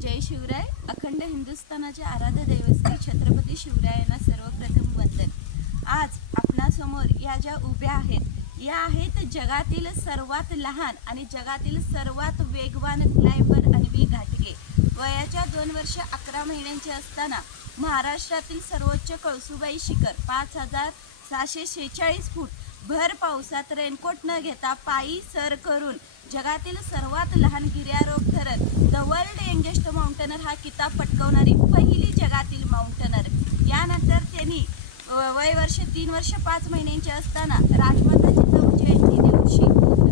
जय शिवराय. अखंड हिंदुस्थानाचे आराध्य दैवत छत्रपती शिवरायांना सर्वप्रथम वंदन. आज आपणासमोर या ज्या उभ्या आहेत या आहेत जगातील सर्वात लहान आणि जगातील सर्वात वेगवान क्लाइंबर अन्वी घाटगे. वयाच्या 2 वर्ष 11 महिन्यांचे असताना महाराष्ट्रातील सर्वोच्च कळसुबाई शिखर 5646 फूट भर पावसात रेनकोट न घेता पायी सर करून जगातील सर्वात लहान गिर्यारोहक ठरत द वर्ल्ड यंगेस्ट माउंटनर हा किताब पटकावणारी पहिली जगातील माउंटनर. यानंतर त्यांनी वय वर्ष 3 वर्ष 5 महिन्यांचे असताना राजमाता जिजाऊ जयंती दिवशी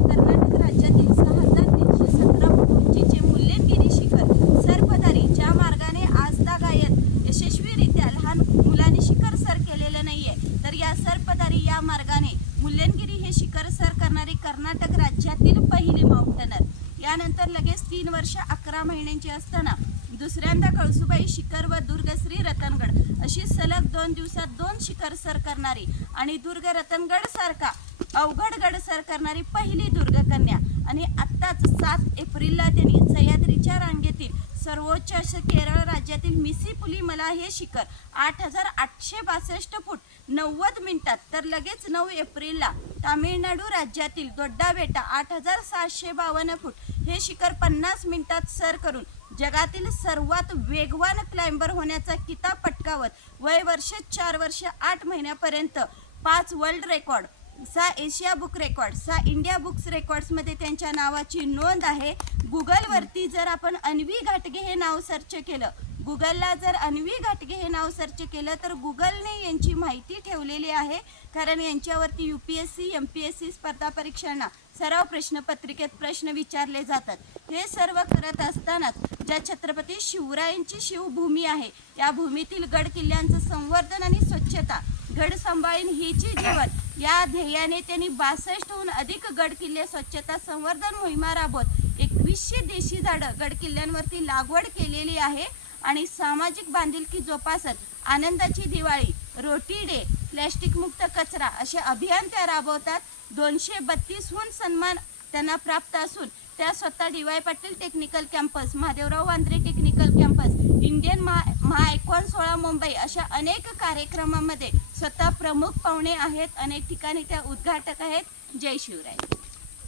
कर्नाटक राज्यातील 6317 फूट उंचीचे मुल्लेनगिरी शिखर सरपदारी ज्या मार्गाने आजतागायत यशस्वीरित्या लहान मुलांनी शिखर सर केलेलं नाहीये, तर या सरपदारी या मार्गाने मुल्लेनगिरी हे शिखर सर करणारी कर्नाटक राज्यातील पहिली माउंटनर. यानंतर लगेच 3 वर्ष 11 महिन्यांची असताना दुसऱ्यांदा कळसुबाई शिखर व दुर्गश्री रतनगड अशी सलग 2 दिवसात 2 शिखर सर करणारी आणि दुर्ग रतनगड सारखा अवघड गड सर करणारी पहिली दुर्गकन्या. आणि आत्ताच 7 एप्रिलला त्यांनी सह्याद्रीच्या रांगेतील सर्वोच्च असे केरळ राज्यातील मिसिपुलीमला हे शिखर 8862 फूट 90 मिनिटात, तर लगेच 9 एप्रिलला तामिळनाडू राज्यातील दोड्डाबेटा 8752 फूट हे शिखर 50 मिनिटात सर करून जगातील सर्वात वेगवान क्लाइंबर होण्याचा किताब पटकावत वय वर्ष 4 वर्ष 8 महिन्यापर्यंत 5 world record, 6 Asia book record, 6 India books रेकॉर्ड्समध्ये त्यांच्या नावाची नोंद आहे. गुगलवरती जर आपण अन्वी घाटगे हे नाव सर्च केलं, गुगलला जर अन्वी घाटगे हे नाव सर्च केलं तर गुगलने यांची माहिती ठेवलेली आहे. कारण यांच्यावरती UPSC MPSC स्पर्धा परीक्षांना सराव प्रश्नपत्रिकेत प्रश्न विचारले जातात. हे सर्व करत असतानाच ज्या छत्रपती शिवरायांची शिवभूमी आहे या भूमीतील गड किल्ल्यांचं संवर्धन आणि स्वच्छता, गड सांभाळीन हीची जीवन या ध्येयाने त्यांनी 62हून अधिक गड किल्ले स्वच्छता संवर्धन मोहिमा राबवत 2100 देशी झाडं गड किल्ल्यांवरती लागवड केलेली आहे. आणि सामाजिक बांधिलकी जोपासत आनंदाची दिवाळी, रोटी डे, प्लॅस्टिक मुक्त कचरा असे अभियान त्या राबवतात. 232हून सन्मान त्यांना प्राप्त असून त्या स्वतः DY Patil technical campus, Mahadevrao Wandre technical campus, Indian Maha icon 16 Mumbai अशा अनेक कार्यक्रमामध्ये स्वतः प्रमुख पाहुणे आहेत. अनेक ठिकाणी त्या उद्घाटक आहेत. जय शिवराय.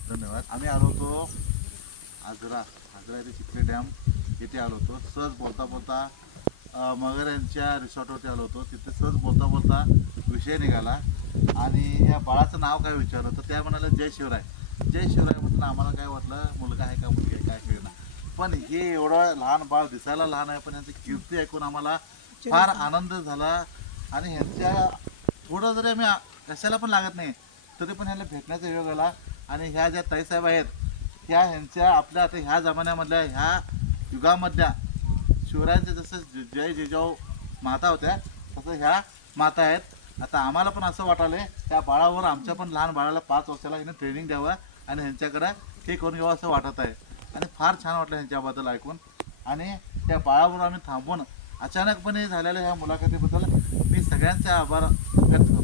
धन्यवाद. आम्ही आलो होतो आजरा येथे चिखली डॅम येथे आलो होतो. सहज बोलता बोलता मगर यांच्या रिसॉर्टवरती आलो होतो. तिथे सहज बोलता बोलता विषय निघाला आणि या बाळाचं नाव काय विचारलं तर त्या म्हणाले जय शिवराय. जय शिवराय म्हटलं आम्हाला काय वाटलं मुलगा आहे का मुलगी आहे काय कळेना, पण हे एवढं लहान बाळ दिसायला लहान आहे पण यांची कीर्ती ऐकून आम्हाला फार आनंद झाला. आणि ह्यांच्या थोडं जरी आम्ही कशाला पण लागत नाही तरी पण ह्यांना भेटण्याचा योग आला. आणि ह्या ज्या ताईसाहेब आहेत ह्या ह्यांच्या आपल्या आता ह्या जमान्यामधल्या ह्या युगामधल्या शिवरायांचे जसं जय जिजाऊ माता होत्या तसं ह्या माता आहेत. आता आम्हाला पण असं वाटायलं त्या बाळावर आमच्या पण लहान बाळाला 5 वर्षाला हिने ट्रेनिंग द्यावं आणि ह्यांच्याकडं हे करून घ्यावं असं वाटत आहे. आणि फार छान वाटलं ह्यांच्याबद्दल ऐकून. आणि त्या बाळावर आम्ही थांबून अचानकपणे झालेल्या ह्या मुलाखतीबद्दल मी सगळ्यांचे आभार व्यक्त करतो.